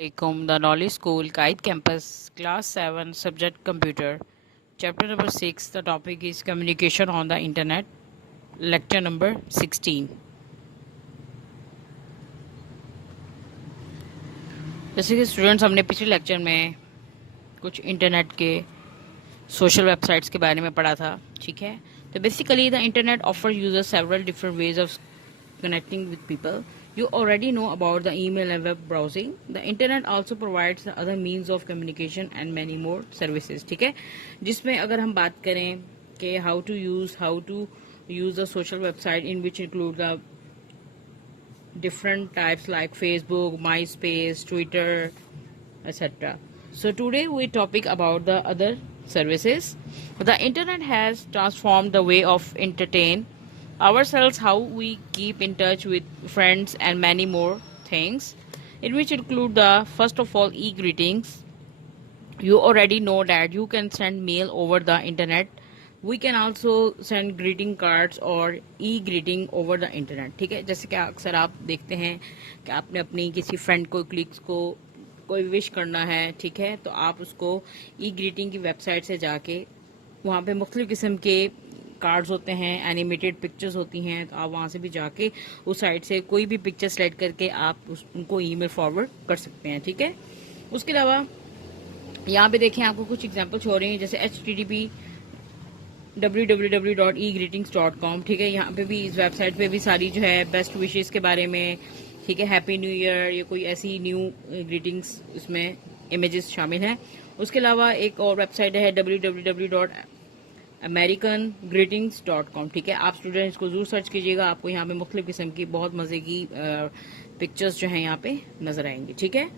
Alaikum, the Knowledge School, Kite Campus, Class 7, Subject Computer, Chapter number 6. The topic is Communication on the Internet, Lecture number 16. जैसे कि students हमने पिछले lecture में कुछ internet के social websites के बारे में पढ़ा था, ठीक है। तो basically the internet offer users several different ways of connecting with people. You already know about the email and web browsing. The internet also provides the other means of communication and many more services. ठीक है, जिसमें अगर हम बात करें कि how to use the social website, in which include the different types like Facebook, MySpace, Twitter, etc. So today we topic about the other services. The internet has transformed the way of entertain ourselves, how we keep in touch with friends, and many more things, in which include the first of all e-greetings. You already know that you can send mail over the internet. We can also send greeting cards or e-greeting over the internet. ठीक है, जैसे कि अक्सर आप देखते हैं कि आपने अपनी किसी फ्रेंड को क्लिक्स को कोई विश करना है, ठीक है, तो आप उसको ई ग्रीटिंग की वेबसाइट से जाके वहाँ पे मुख्तलिफ किस्म के कार्ड्स होते हैं, एनिमेटेड पिक्चर्स होती हैं, तो आप वहाँ से भी जाके उस साइट से कोई भी पिक्चर सेलेक्ट करके आप उनको ईमेल फॉरवर्ड कर सकते हैं, ठीक है। उसके अलावा यहाँ पे देखें आपको कुछ एग्जांपल्स हो रही हैं, जैसे http www.egreetings.com, ठीक है। यहाँ पे भी इस वेबसाइट पे भी सारी जो है बेस्ट विशेस के बारे में, ठीक है, हैप्पी न्यू ईयर या कोई ऐसी न्यू ग्रीटिंग्स इसमें इमेजेस शामिल हैं। उसके अलावा एक और वेबसाइट है www.americangreetings.com, ठीक है। आप स्टूडेंट्स इसको जरूर सर्च कीजिएगा, आपको यहाँ पे मुख्तलिफ किस्म की बहुत मजे की पिक्चर्स जो हैं यहाँ पे नजर आएंगी, ठीक है।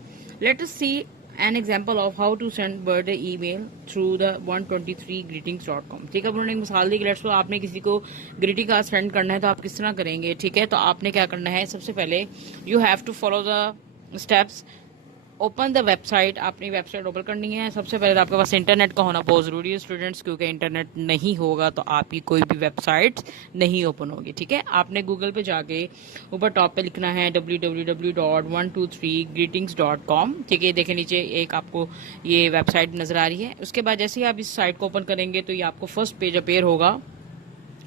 Let us see an example of how to send birthday email through the 123greetings.com, ठीक है। उन्होंने एक मिसाल दी कि लेट्स सो आपने किसी को ग्रीटिंग कार्ड सेंड करना है, तो आप किस तरह करेंगे, ठीक है। तो आपने क्या करना है, सबसे पहले you have to follow the steps. Open the website, अपनी वेबसाइट ओपन करनी है। सबसे पहले तो आपके पास इंटरनेट का होना बहुत ज़रूरी है स्टूडेंट्स, क्योंकि इंटरनेट नहीं होगा तो आपकी कोई भी वेबसाइट नहीं ओपन होगी, ठीक है। आपने गूगल पे जाके ऊपर टॉप पे लिखना है www.123greetings.com, ठीक है। देखें नीचे एक आपको ये वेबसाइट नज़र आ रही है। उसके बाद जैसे ही आप इस साइट को ओपन करेंगे तो ये आपको फर्स्ट पेज अपेयर होगा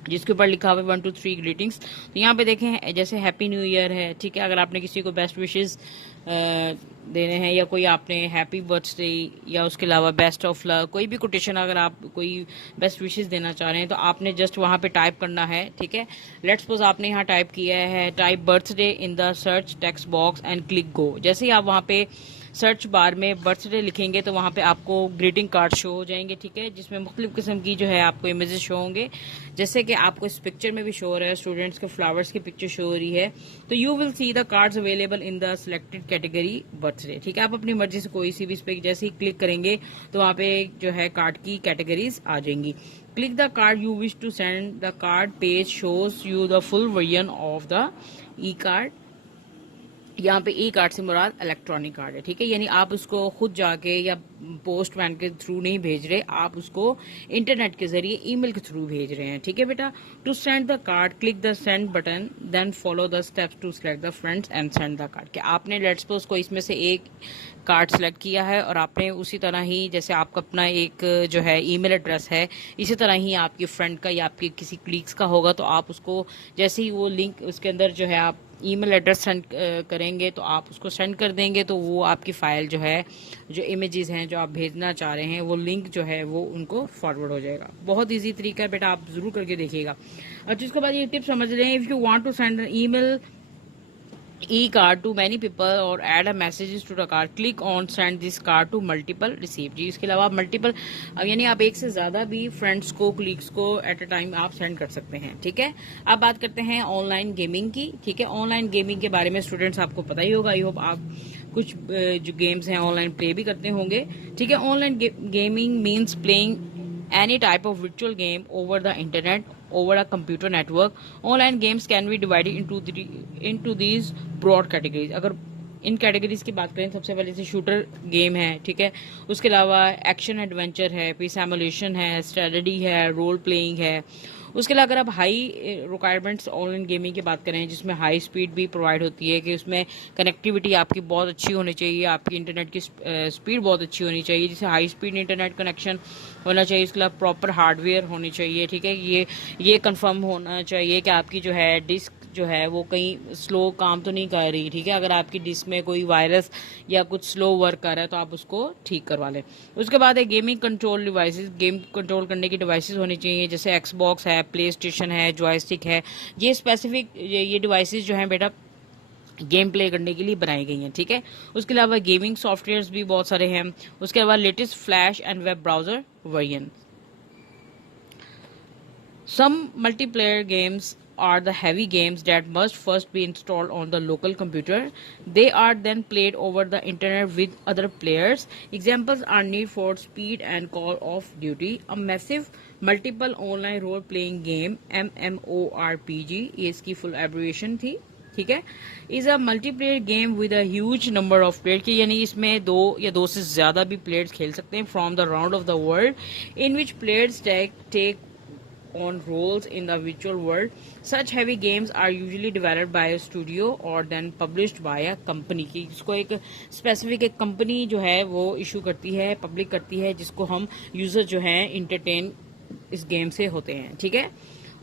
जिसके ऊपर लिखा हुआ है 123 ग्रीटिंग्स। तो यहाँ पे देखें जैसे हैप्पी न्यू ईयर है, ठीक है। अगर आपने किसी को बेस्ट विशेस देने हैं या कोई आपने हैप्पी बर्थडे या उसके अलावा बेस्ट ऑफ लक, कोई भी कोटेशन अगर आप कोई बेस्ट विशेस देना चाह रहे हैं तो आपने जस्ट वहाँ पे टाइप करना है, ठीक है। लेट्स सपोज आपने यहाँ टाइप किया है type birthday in the search text box and click गो। जैसे ही आप वहाँ पे सर्च बार में बर्थडे लिखेंगे तो वहाँ पे आपको ग्रीटिंग कार्ड शो हो जाएंगे, ठीक है, जिसमें मुख्तलिफ किस्म की जो है आपको इमेजेस शो होंगे, जैसे कि आपको इस पिक्चर में भी शो हो रहा है, स्टूडेंट्स के फ्लावर्स की पिक्चर शो हो रही है। तो you will see the cards available in the selected category birthday, ठीक है। आप अपनी मर्जी से कोई सी भी इस पे जैसे ही क्लिक करेंगे तो वहाँ पे जो है कार्ड की कैटेगरीज आ जाएंगी। Click the card you wish to send, the card page shows you the full version of the e card. यहाँ पे ई कार्ड से मुराद इलेक्ट्रॉनिक कार्ड है, ठीक है, यानी आप उसको खुद जाके या पोस्टमैन के थ्रू नहीं भेज रहे, आप उसको इंटरनेट के जरिए ईमेल के थ्रू भेज रहे हैं, ठीक है बेटा। To send the card click the send button then follow the steps to select the friends and send the card. कि आपने लेट्स सपोज को इसमें से एक कार्ड सेलेक्ट किया है और आपने उसी तरह ही जैसे आपका अपना एक जो है ईमेल एड्रेस है, इसी तरह ही आपकी फ्रेंड का या आपके किसी क्लीग्स का होगा, तो आप उसको जैसे ही वो लिंक उसके अंदर जो है आप ईमेल एड्रेस सेंड करेंगे तो आप उसको सेंड कर देंगे, तो वो आपकी फाइल जो है, जो इमेजेस हैं जो आप भेजना चाह रहे हैं, वो लिंक जो है वो उनको फॉरवर्ड हो जाएगा। बहुत इजी तरीका है बेटा, आप जरूर करके देखिएगा। और जिसके बाद ये टिप समझ रहे हैं, if you want to send an email e-card to many people or add a messages to the card, click on send this card to multiple receive जी। इसके अलावा मल्टीपल यानी आप एक से ज्यादा भी फ्रेंड्स को क्लिक्स को एट अ टाइम आप सेंड कर सकते हैं, ठीक है। अब बात करते हैं ऑनलाइन गेमिंग की, ठीक है। ऑनलाइन गेमिंग के बारे में स्टूडेंट्स आपको पता ही होगा, आई होप आप कुछ जो गेम्स हैं ऑनलाइन प्ले भी करते होंगे, ठीक है। Online gaming means playing any type of virtual game over the internet over a computer network. Online games can be divided into these broad categories. अगर इन कैटेगरीज की बात करें, सबसे पहले से शूटर गेम है, ठीक है। उसके अलावा एक्शन एडवेंचर है, फिर सिमुलेशन है, स्ट्रेटजी है, रोल प्लेइंग है। उसके अलावा अगर आप हाई रिक्वायरमेंट्स ऑनलाइन गेमिंग की बात करें जिसमें हाई स्पीड भी प्रोवाइड होती है, कि उसमें कनेक्टिविटी आपकी बहुत अच्छी होनी चाहिए, आपकी इंटरनेट की स्पीड बहुत अच्छी होनी चाहिए, जिससे हाई स्पीड इंटरनेट कनेक्शन होना चाहिए। इसके अलावा प्रॉपर हार्डवेयर होनी चाहिए, ठीक है। ये कंफर्म होना चाहिए कि आपकी जो है डिस्क जो है वो कहीं स्लो काम तो नहीं कर रही, ठीक है। अगर आपकी डिस्क में कोई वायरस या कुछ स्लो वर्क कर रहा है तो आप उसको ठीक करवा लें। उसके बाद है gaming control devices. Game control करने की डिवाइसेस होनी चाहिए, जैसे एक्सबॉक्स है, प्ले स्टेशन है, जॉयस्टिक है। ये स्पेसिफिक ये डिवाइसेस जो हैं बेटा गेम प्ले करने के लिए बनाई गई हैं, ठीक है। उसके अलावा गेमिंग सॉफ्टवेयर्स भी बहुत सारे हैं। उसके अलावा latest flash and web browser version. Some multiplayer games are the heavy games that must first be installed on the local computer. They are then played over the internet with other players. Examples are Need for Speed and Call of Duty. A massive multiple online role playing game MMORPG, ये इसकी full abbreviation थी, ठीक है। Is a multiplayer game with a huge number of player, की यानी इसमें दो या दो से ज्यादा भी प्लेयर्स खेल सकते हैं, from the round of the world in which players take on roles in the virtual world. Such heavy games are usually developed by a studio or then published by a company, की इसको एक specific एक company जो है वो issue करती है, public करती है, जिसको हम यूजर जो है इंटरटेन इस गेम से होते हैं, ठीक है।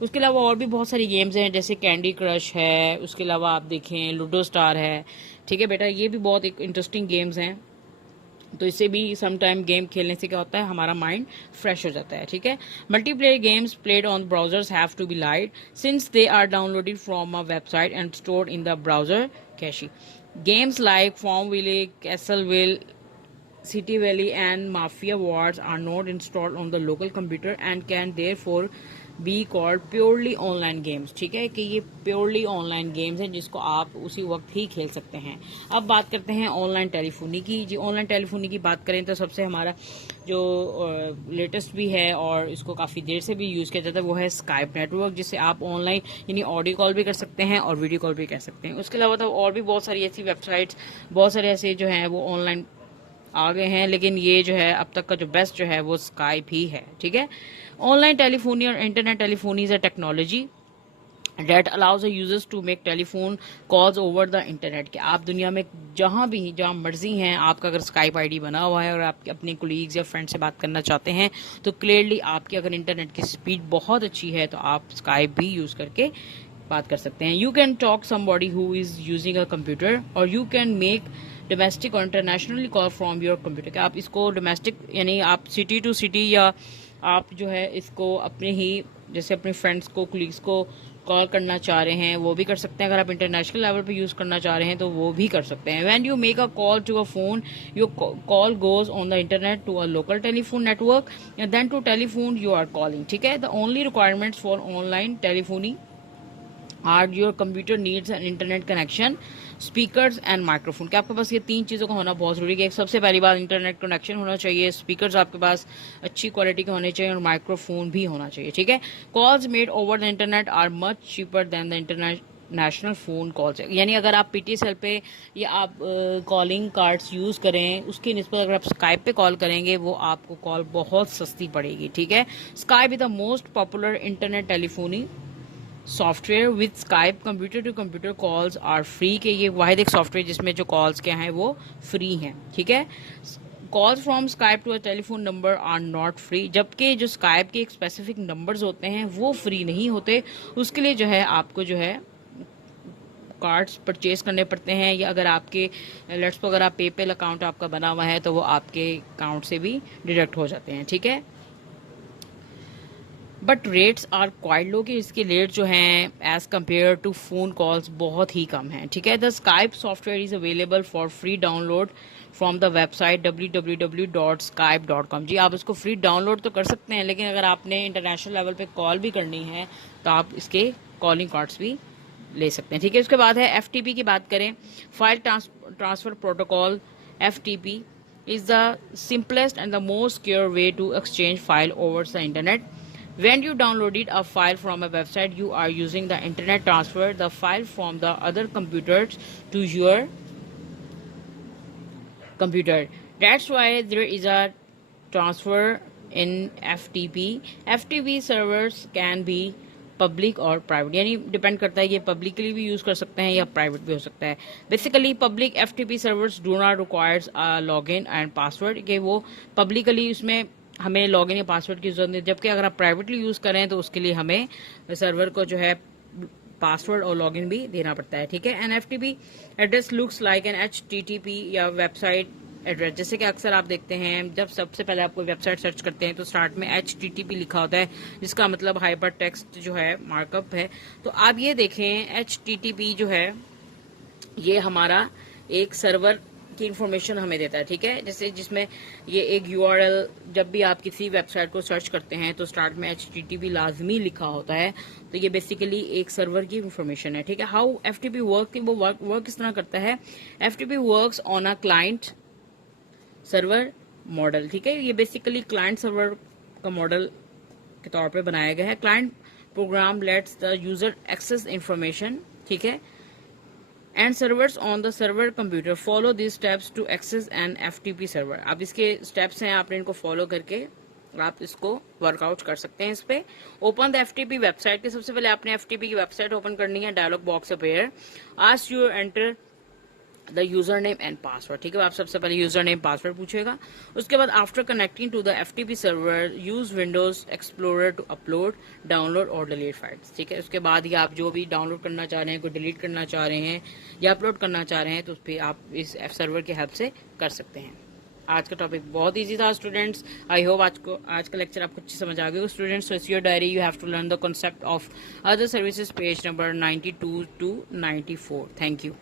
उसके अलावा और भी बहुत सारी गेम्स हैं, जैसे कैंडी क्रश है, उसके अलावा आप देखें लूडो स्टार है, ठीक है बेटा। ये भी बहुत एक इंटरेस्टिंग गेम्स हैं, तो इससे भी सम टाइम गेम खेलने से क्या होता है, हमारा माइंड फ्रेश हो जाता है, ठीक है। Multiplayer games played on browsers have to be light since they are downloaded from a website and stored in the browser cache. Games like FarmVille, CastleVille, City Valley and Mafia Wars are not installed on the local computer and can therefore be called purely online games, ठीक है, कि ये purely online games हैं जिसको आप उसी वक्त ही खेल सकते हैं। अब बात करते हैं ऑनलाइन टेलीफोनी की। जी ऑनलाइन टेलीफोनी की बात करें तो सबसे हमारा जो लेटेस्ट भी है और इसको काफ़ी देर से भी यूज़ किया जाता है वो है स्काइप नेटवर्क, जिससे आप ऑनलाइन यानी ऑडियो कॉल भी कर सकते हैं और वीडियो कॉल भी कर सकते हैं। उसके अलावा तो और भी बहुत सारी ऐसी वेबसाइट्स, बहुत सारे ऐसे जो हैं वो ऑनलाइन आ गए हैं, लेकिन ये जो है अब तक का जो बेस्ट जो है वो स्काइप ही है, ठीक है। ऑनलाइन टेलीफोनी और internet telephony is a technology that allows users to make telephone calls over the internet, कि आप दुनिया में जहां मर्जी हैं, आपका अगर स्काइप आईडी बना हुआ है और आप अपने कोलीग्स या फ्रेंड से बात करना चाहते हैं तो क्लियरली आपकी अगर इंटरनेट की स्पीड बहुत अच्छी है तो आप स्काइप भी यूज करके बात कर सकते हैं। You can talk somebody who is using a computer और यू कैन मेक डोमेस्टिक और internationally call from your computer, कि आप इसको डोमेस्टिक यानी आप सिटी टू सिटी या आप जो है इसको अपने ही जैसे अपने फ्रेंड्स को कोलीग्स को कॉल करना चाह रहे हैं वो भी कर सकते हैं। अगर आप इंटरनेशनल लेवल पे यूज करना चाह रहे हैं तो वो भी कर सकते हैं। When you make a call to a phone your call goes on the internet to a local telephone network then to telephone you are calling, ठीक है। The only requirements for online telephony are your computer needs an internet connection, speakers and microphone, कि आपके पास ये तीन चीज़ों का होना बहुत जरूरी है। सबसे पहली बात इंटरनेट कनेक्शन होना चाहिए, स्पीकर्स आपके पास अच्छी क्वालिटी के होने चाहिए और माइक्रोफोन भी होना चाहिए, ठीक है। Calls made over the internet are much cheaper than the internet national phone calls, यानी अगर आप पीटीएसएल पे या आप कॉलिंग कार्ड्स यूज़ करें उसकी निस्बत अगर आप स्काइप पे कॉल करेंगे वो आपको कॉल बहुत सस्ती पड़ेगी, ठीक है। Skype is the most popular internet telephony software with Skype computer to computer calls are free, के ये वाहिद एक सॉफ्टवेयर जिसमें जो कॉल्स क्या हैं वो फ्री हैं, ठीक है। Calls from Skype to a telephone number are not free, जबकि जो स्काइप के एक स्पेसिफिक नंबर्स होते हैं वो फ्री नहीं होते, उसके लिए जो है आपको जो है कार्ड्स परचेज करने पड़ते हैं, या अगर आपके लेट्स अगर आप पेपैल अकाउंट आपका बना हुआ है तो वो आपके अकाउंट से भी डिडक्ट हो जाते हैं, ठीक है। But rates are quite low, कि इसके रेट जो हैं as compare to phone calls बहुत ही कम हैं, ठीक है। The Skype software is available for free download from the website www.skype.com। जी आप इसको फ्री डाउनलोड तो कर सकते हैं, लेकिन अगर आपने इंटरनेशनल लेवल पे कॉल भी करनी है तो आप इसके कॉलिंग कार्ड्स भी ले सकते हैं, ठीक है। उसके बाद है FTP की बात करें, file transfer protocol. FTP is the simplest and the most secure way to exchange file over the internet. When you downloaded a file from a website, you are using the internet transfer the file from the other computers to your computer. That's why there is a transfer in FTP. FTP servers can be public और private, यानी depend करता है ये publicly भी use कर सकते हैं या प्राइवेट भी हो सकता है। Basically public FTP servers do not requires log in and password, कि वो पब्लिकली उसमें हमें लॉगिन या पासवर्ड की जरूरत नहीं, जबकि अगर आप प्राइवेटली यूज करें तो उसके लिए हमें सर्वर को जो है पासवर्ड और लॉगिन भी देना पड़ता है, ठीक है। An FTP address looks like an HTTP या वेबसाइट एड्रेस, जैसे कि अक्सर आप देखते हैं जब सबसे पहले आप कोई वेबसाइट सर्च करते हैं तो स्टार्ट में HTTP लिखा होता है, जिसका मतलब हाइपर टेक्स्ट जो है मार्कअप है। तो आप ये देखें HTTP जो है ये हमारा एक सर्वर की इंफॉर्मेशन हमें देता है, ठीक है। जैसे जिसमें ये एक URL, जब भी आप किसी वेबसाइट को सर्च करते हैं तो स्टार्ट में HTTP लाजमी लिखा होता है, तो ये बेसिकली एक सर्वर की इंफॉर्मेशन है, ठीक है। हाउ FTP वर्क, वो वर्क किस तरह करता है। FTP works on a client server model, ठीक है। ये बेसिकली क्लाइंट सर्वर का मॉडल के तौर पे बनाया गया है। Client program lets the user access information, ठीक है, and servers on the server computer follow this steps to access an FTP server. अब इसके स्टेप्स हैं, आपने इनको फॉलो करके आप इसको वर्कआउट कर सकते हैं। इस पे ओपन द FTP वेबसाइट के सबसे पहले आपने FTP की वेबसाइट ओपन करनी है। Dialogue box appear, ask you enter the user name and password, ठीक है। आप सबसे पहले यूजर नेम पासवर्ड पूछेगा। उसके बाद after connecting to the FTP server use Windows Explorer to upload, download और डिलीट फाइल्स, ठीक है। उसके बाद ही आप जो भी डाउनलोड करना चाह रहे हैं, कोई डिलीट करना चाह रहे हैं या अपलोड करना चाह रहे हैं तो उस पर आप इस सर्वर की हेल्प से कर सकते हैं। आज का टॉपिक बहुत इजी था स्टूडेंट्स। आई होप आज का लेक्चर आपको अच्छी समझ आ गई students. So it's your diary, you have to learn the concept of other services, page number 92 to 94। Thank you.